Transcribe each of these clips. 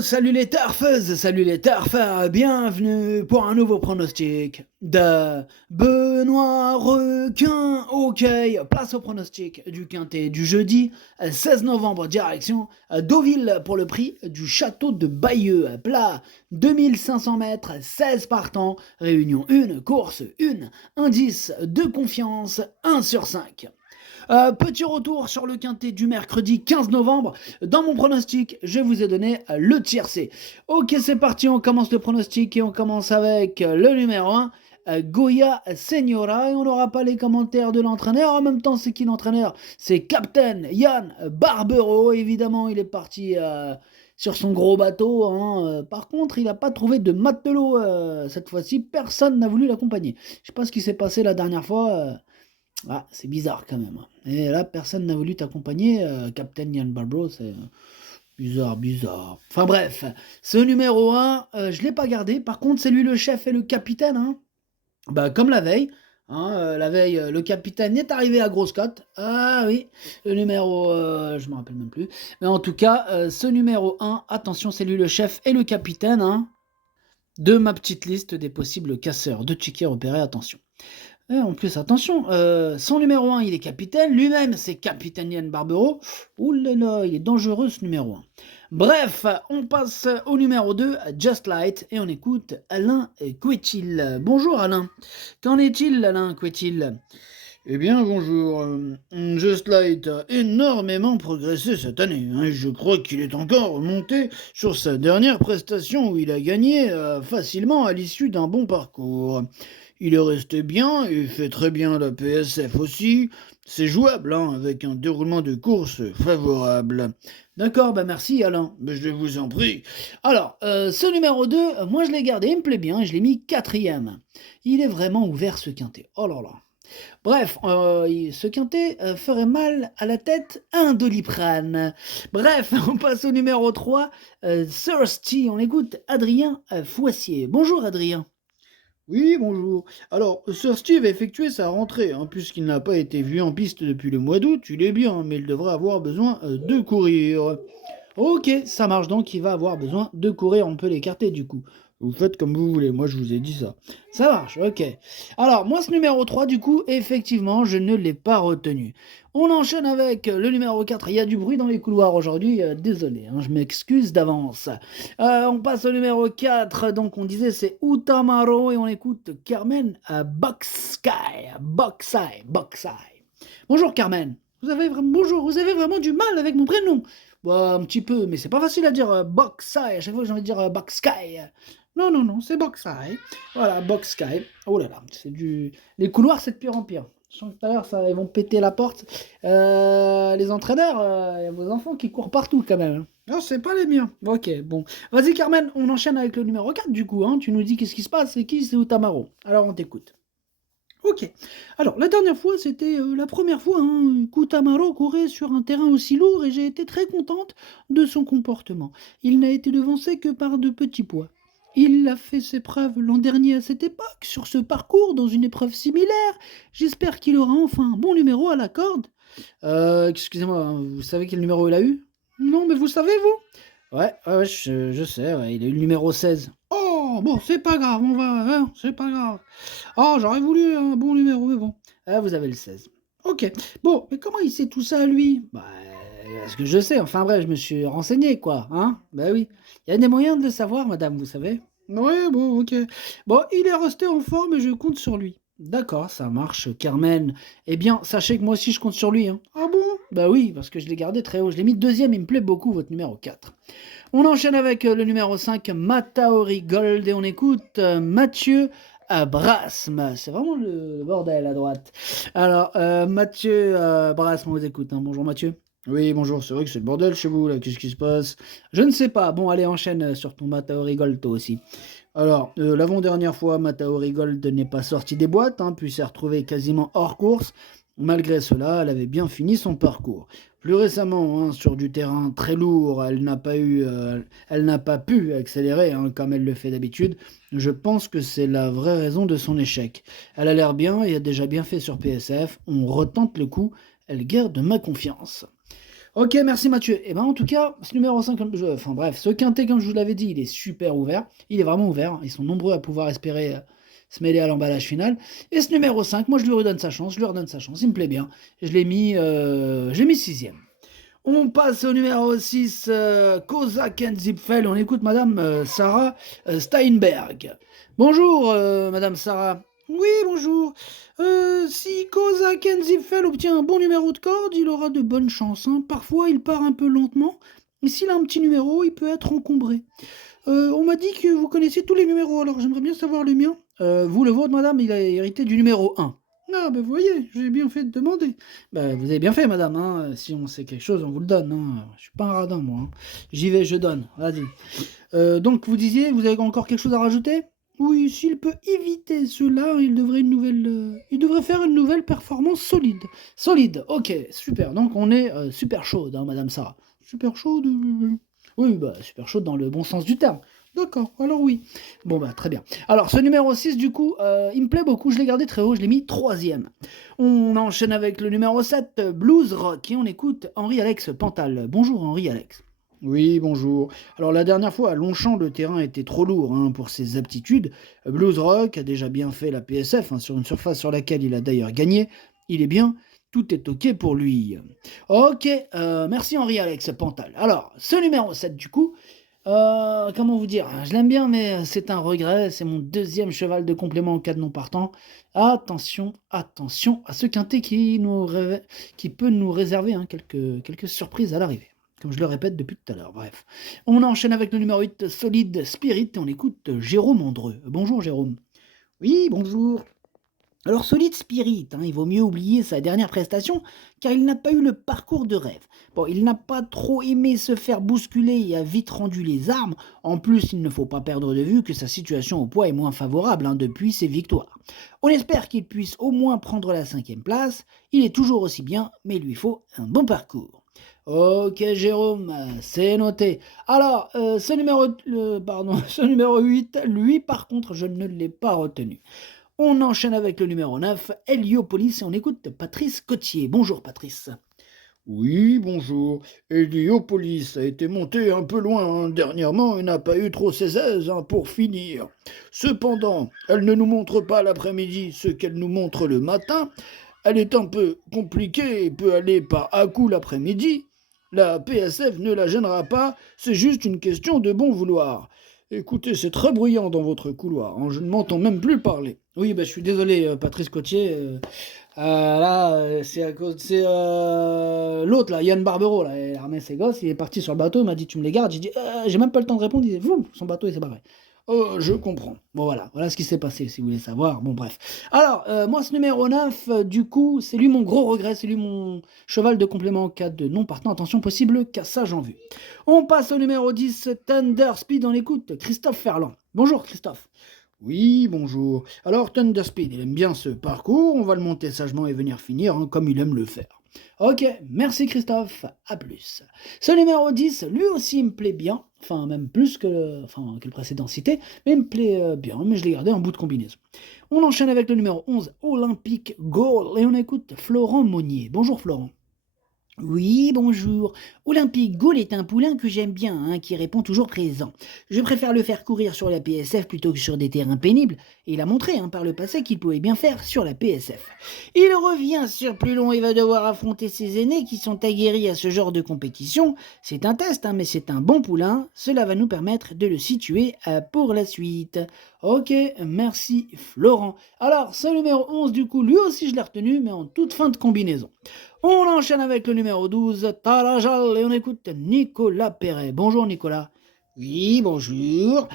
salut les tarfeuses, salut les tarfeurs, bienvenue pour un nouveau pronostic de Benoît Requin. Ok, place au pronostic du quintet du jeudi 16 novembre, direction Deauville pour le prix du château de Bayeux. Plat 2500 mètres, 16 partants, réunion 1, course 1, indice de confiance 1 sur 5. Petit retour sur le quintet du mercredi 15 novembre. Dans mon pronostic, je vous ai donné le tiercé. Ok, c'est parti, on commence le pronostic et on commence avec le numéro 1. Goya Senora, et on n'aura pas les commentaires de l'entraîneur. En même temps, c'est qui l'entraîneur? C'est Captain Yann Barbero. Évidemment, il est parti sur son gros bateau. Par contre, il n'a pas trouvé de matelot cette fois-ci. Personne n'a voulu l'accompagner. Je ne sais pas ce qui s'est passé la dernière fois. C'est bizarre quand même. Et là, personne n'a voulu t'accompagner, Captain Yann Barbero, c'est bizarre. Enfin bref, ce numéro 1, je ne l'ai pas gardé. Par contre, c'est lui le chef et le capitaine. Comme la veille. La veille, le capitaine est arrivé à grosse cote. Ah oui, le numéro, je me rappelle même plus. Mais en tout cas, ce numéro 1, attention, c'est lui le chef et le capitaine de ma petite liste des possibles casseurs de tickets repérés, attention. Et en plus, attention, son numéro 1, il est capitaine, lui-même, c'est Capitaine Yann Barbero. Ouh là là, il est dangereux ce numéro 1. Bref, on passe au numéro 2, Just Light, et on écoute Alain Couetil. Bonjour Alain. Qu'en est-il, Alain Couetil? Eh bien, bonjour. Just Light a énormément progressé cette année. Je crois qu'il est encore remonté sur sa dernière prestation où il a gagné facilement à l'issue d'un bon parcours. Il est resté bien et fait très bien la PSF aussi. C'est jouable, avec un déroulement de course favorable. D'accord, merci Alain. Je vous en prie. Alors, ce numéro 2, moi je l'ai gardé, il me plaît bien, je l'ai mis 4e. Il est vraiment ouvert ce quintet. Oh là là. Bref, ce quintet ferait mal à la tête à un Doliprane. Bref, on passe au numéro 3, Thirsty. On écoute Adrien Foissier. Bonjour Adrien. Oui, bonjour. Alors, Sir Steve a effectué sa rentrée, puisqu'il n'a pas été vu en piste depuis le mois d'août. Il est bien, mais il devrait avoir besoin de courir. Ok, ça marche donc, il va avoir besoin de courir, on peut l'écarter du coup. Vous faites comme vous voulez, moi je vous ai dit ça. Ça marche, ok. Alors, moi, ce numéro 3, du coup, effectivement, je ne l'ai pas retenu. On enchaîne avec le numéro 4. Il y a du bruit dans les couloirs aujourd'hui, désolé, je m'excuse d'avance. On passe au numéro 4, donc on disait c'est Utamaro, et on écoute Carmen Boxsky. Bonjour Carmen. Bonjour, vous avez vraiment du mal avec mon prénom. Un petit peu, mais c'est pas facile à dire Boxsky. À chaque fois, j'ai envie de dire Boxsky. Non, c'est Boxsky. Voilà, Boxsky. Oh là là, c'est du. Les couloirs, c'est de pire en pire. Je sens que tout à l'heure, ils vont péter la porte. Les entraîneurs, il y a vos enfants qui courent partout quand même. Non, c'est pas les miens. Ok, bon. Vas-y, Carmen, on enchaîne avec le numéro 4 du coup. Tu nous dis qu'est-ce qui se passe, c'est qui, c'est Utamaro. Alors, on t'écoute. Ok. Alors, la dernière fois, c'était la première fois qu'Utamaro courait sur un terrain aussi lourd et j'ai été très contente de son comportement. Il n'a été devancé que par de petits poids. Il a fait ses preuves l'an dernier à cette époque, sur ce parcours, dans une épreuve similaire. J'espère qu'il aura enfin un bon numéro à la corde. Excusez-moi, vous savez quel numéro il a eu? Non, mais vous savez, vous? Ouais, je sais, il a eu le numéro 16. Oh, bon, c'est pas grave, c'est pas grave. Oh, j'aurais voulu un bon numéro, mais bon. Vous avez le 16. Ok. Bon, mais comment il sait tout ça, lui? Parce que je sais, enfin bref, je me suis renseigné, quoi, oui. Il y a des moyens de le savoir, madame, vous savez. Ouais, bon, ok. Bon, il est resté en forme et je compte sur lui. D'accord, ça marche, Carmen. Eh bien, sachez que moi aussi, je compte sur lui. Ah bon? Oui, parce que je l'ai gardé très haut. Je l'ai mis deuxième, il me plaît beaucoup, votre numéro 4. On enchaîne avec le numéro 5, Mataori Gold, et on écoute Mathieu Brasme. C'est vraiment le bordel à droite. Alors, Mathieu Brasme, on vous écoute. Bonjour Mathieu. Oui, bonjour, c'est vrai que c'est le bordel chez vous, là, qu'est-ce qui se passe? Je ne sais pas. Bon, allez, enchaîne sur ton Mataori Gold, toi aussi. Alors, l'avant-dernière fois, Mataori Gold n'est pas sorti des boîtes, puis s'est retrouvée quasiment hors course. Malgré cela, elle avait bien fini son parcours. Plus récemment, sur du terrain très lourd, elle n'a pas pu accélérer comme elle le fait d'habitude. Je pense que c'est la vraie raison de son échec. Elle a l'air bien et a déjà bien fait sur PSF. On retente le coup. Elle garde ma confiance. Ok, merci Mathieu. Et ben en tout cas, ce numéro 5, enfin bref, ce quintet, comme je vous l'avais dit, il est super ouvert. Il est vraiment ouvert. Ils sont nombreux à pouvoir espérer se mêler à l'emballage final. Et ce numéro 5, moi je lui redonne sa chance, je lui redonne sa chance. Il me plaît bien. Je l'ai mis sixième. On passe au numéro 6, Kozak and Zipfel. On écoute Madame Sarah Steinberg. Bonjour, Madame Sarah. Oui, bonjour. Si Koza Kenzipfel obtient un bon numéro de corde, il aura de bonnes chances, hein. Parfois, il part un peu lentement, mais s'il a un petit numéro, il peut être encombré. On m'a dit que vous connaissiez tous les numéros, alors j'aimerais bien savoir le mien. Vous, le vôtre, Madame, il a hérité du numéro 1. Ah, ben vous voyez, j'ai bien fait de demander. Vous avez bien fait, Madame. Hein. Si on sait quelque chose, on vous le donne. Hein. Je suis pas un radin, moi. Hein. J'y vais, je donne. Vas-y. Donc, vous disiez, vous avez encore quelque chose à rajouter? Oui, s'il peut éviter cela, il devrait faire une nouvelle performance solide. Solide, ok, super. Donc, on est super chaude, hein, Madame Sarah. Super chaude. Oui, super chaude dans le bon sens du terme. D'accord, alors oui. Bon, très bien. Alors, ce numéro 6, du coup, il me plaît beaucoup. Je l'ai gardé très haut, je l'ai mis troisième. On enchaîne avec le numéro 7, Blues Rock, et on écoute Henri-Alex Pantal. Bonjour, Henri-Alex. Oui, bonjour. Alors la dernière fois, à Longchamp, le terrain était trop lourd pour ses aptitudes. Blues Rock a déjà bien fait la PSF, sur une surface sur laquelle il a d'ailleurs gagné. Il est bien, tout est ok pour lui. Ok, merci Henri-Alex Pantal. Alors, ce numéro 7 du coup, comment vous dire, je l'aime bien, mais c'est un regret, c'est mon deuxième cheval de complément en cas de non partant. Attention à ce quintet qui peut nous réserver quelques surprises à l'arrivée. Comme je le répète depuis tout à l'heure, bref. On enchaîne avec le numéro 8, Solid Spirit, et on écoute Jérôme Andreux. Bonjour Jérôme. Oui, bonjour. Alors Solid Spirit, il vaut mieux oublier sa dernière prestation, car il n'a pas eu le parcours de rêve. Bon, il n'a pas trop aimé se faire bousculer et a vite rendu les armes. En plus, il ne faut pas perdre de vue que sa situation au poids est moins favorable depuis ses victoires. On espère qu'il puisse au moins prendre la 5e place. Il est toujours aussi bien, mais il lui faut un bon parcours. Ok Jérôme, c'est noté. Alors, ce numéro 8, lui par contre, je ne l'ai pas retenu. On enchaîne avec le numéro 9, Héliopolis, et on écoute Patrice Cotier. Bonjour Patrice. Oui, bonjour. Héliopolis a été monté un peu loin dernièrement et n'a pas eu trop ses aises pour finir. Cependant, elle ne nous montre pas l'après-midi ce qu'elle nous montre le matin. Elle est un peu compliquée et peut aller par à-coup l'après-midi. La PSF ne la gênera pas, c'est juste une question de bon vouloir. Écoutez, c'est très bruyant dans votre couloir, je ne m'entends même plus parler. Oui, je suis désolé, Patrice Cotier. C'est à cause. C'est l'autre, là, Yann Barbero, là, il a ramené ses gosses, il est parti sur le bateau, il m'a dit tu me les gardes. J'ai dit j'ai même pas le temps de répondre, il dit son bateau il s'est barré. Oh, je comprends. Bon, voilà ce qui s'est passé, si vous voulez savoir. Bon, bref. Alors, moi, ce numéro 9, du coup, c'est lui mon gros regret, c'est lui mon cheval de complément en cas de non partant. Attention, possible cassage en vue. On passe au numéro 10, Thunder Speed, on écoute Christophe Ferland. Bonjour, Christophe. Oui, bonjour. Alors, Thunder Speed, il aime bien ce parcours, on va le monter sagement et venir finir comme il aime le faire. Ok, merci Christophe, à plus. Ce numéro 10, lui aussi il me plaît bien, enfin même plus que le précédent cité, mais il me plaît bien, mais je l'ai gardé en bout de combinaison. On enchaîne avec le numéro 11, Olympique Goal, et on écoute Florent Monnier. Bonjour Florent. Oui, bonjour. Olympique Gaulle est un poulain que j'aime bien, qui répond toujours présent. Je préfère le faire courir sur la PSF plutôt que sur des terrains pénibles, et il a montré par le passé qu'il pouvait bien faire sur la PSF. Il revient sur plus long et va devoir affronter ses aînés qui sont aguerris à ce genre de compétition. C'est un test, mais c'est un bon poulain. Cela va nous permettre de le situer pour la suite. Ok, merci Florent. Alors, ce numéro 11, du coup, lui aussi je l'ai retenu, mais en toute fin de combinaison. On enchaîne avec le numéro 12, Tarajal, et on écoute Nicolas Perret. Bonjour Nicolas. Oui, bonjour.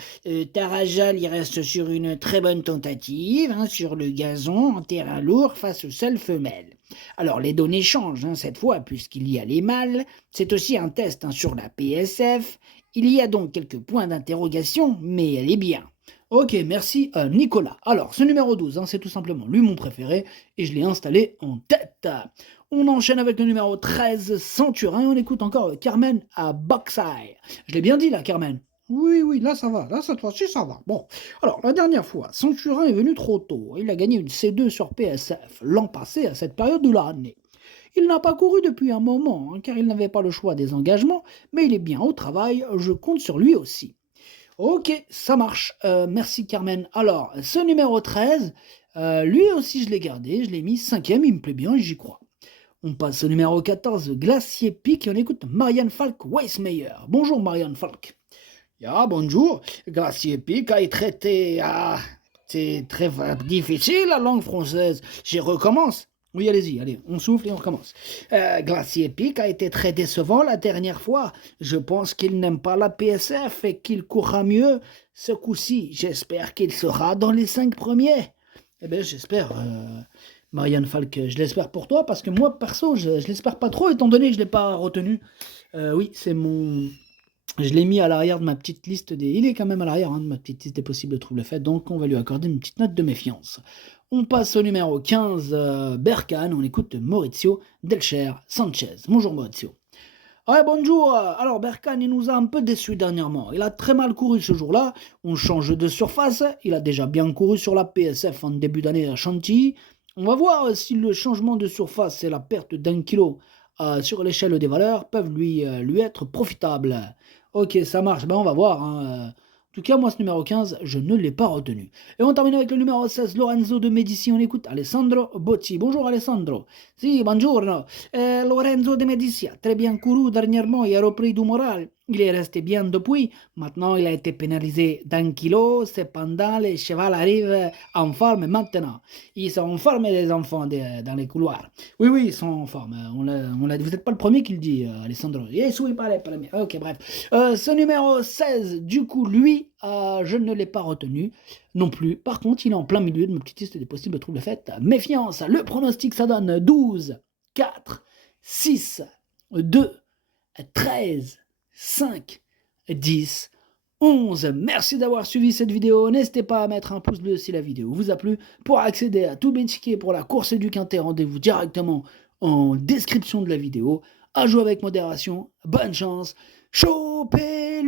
Tarajal, il reste sur une très bonne tentative, sur le gazon, en terrain lourd, face aux seules femelles. Alors, les données changent, cette fois, puisqu'il y a les mâles. C'est aussi un test sur la PSF. Il y a donc quelques points d'interrogation, mais elle est bien. Ok, merci Nicolas. Alors, ce numéro 12, c'est tout simplement lui mon préféré, et je l'ai installé en tête. On enchaîne avec le numéro 13, Centurin, et on écoute encore Carmen à Boxeye. Je l'ai bien dit là, Carmen. Oui, là ça va, là cette fois-ci ça va. Bon, alors la dernière fois, Centurin est venu trop tôt, il a gagné une C2 sur PSF l'an passé à cette période de l'année. Il n'a pas couru depuis un moment, hein, car il n'avait pas le choix des engagements, mais il est bien au travail, je compte sur lui aussi. Ok, ça marche. Merci Carmen. Alors, ce numéro 13, lui aussi je l'ai gardé, je l'ai mis cinquième, il me plaît bien et j'y crois. On passe au numéro 14, Glacier Peak, et on écoute Marianne Falk Weissmeyer. Bonjour Marianne Falk. Ja, bonjour. Glacier Peak a été traité. Ah, c'est très difficile la langue française. Je recommence. Oui, allez-y, allez, on souffle et on recommence. Glacier Peak a été très décevant la dernière fois. Je pense qu'il n'aime pas la PSF et qu'il courra mieux ce coup-ci. J'espère qu'il sera dans les 5 premiers. Eh bien, j'espère, Marianne Falk, je l'espère pour toi, parce que moi, perso, je l'espère pas trop, étant donné que je ne l'ai pas retenu. Oui, c'est mon... Je l'ai mis à l'arrière de ma petite liste des... Il est quand même à l'arrière de ma petite liste des possibles troubles faits, donc on va lui accorder une petite note de méfiance. On passe au numéro 15, Berkane, on écoute Maurizio Delcher Sanchez. Bonjour Maurizio. Ouais, bonjour. Alors Berkane, il nous a un peu déçus dernièrement. Il a très mal couru ce jour-là. On change de surface. Il a déjà bien couru sur la PSF en début d'année à Chantilly. On va voir si le changement de surface et la perte d'1 kilo sur l'échelle des valeurs peuvent lui être profitables. Ok, ça marche. Ben, on va voir. Hein. En tout cas, moi, ce numéro 15, je ne l'ai pas retenu. Et on termine avec le numéro 16, Lorenzo de Medici. On écoute Alessandro Botti. Bonjour Alessandro. Si, buongiorno. Lorenzo de Medici a très bien couru dernièrement. Il a repris du moral. Il est resté bien depuis. Maintenant, il a été pénalisé d'1 kilo. Cependant, le cheval arrive en forme maintenant. Ils sont en forme, les enfants, dans les couloirs. Oui, oui, ils sont en forme. Vous n'êtes pas le premier qui le dit, Alessandro. Yes, oui, pas le premier. Ok, bref. Ce numéro 16, du coup, lui, je ne l'ai pas retenu non plus. Par contre, il est en plein milieu de ma petite liste des possibles troubles faits. Méfiance. Le pronostic, ça donne 12, 4, 6, 2, 13, 5, 10, 11. Merci d'avoir suivi cette vidéo. N'hésitez pas à mettre un pouce bleu si la vidéo vous a plu. Pour accéder à tous mes tickets pour la course du Quintet, rendez-vous directement en description de la vidéo. À jouer avec modération. Bonne chance. Chopez-le-moi!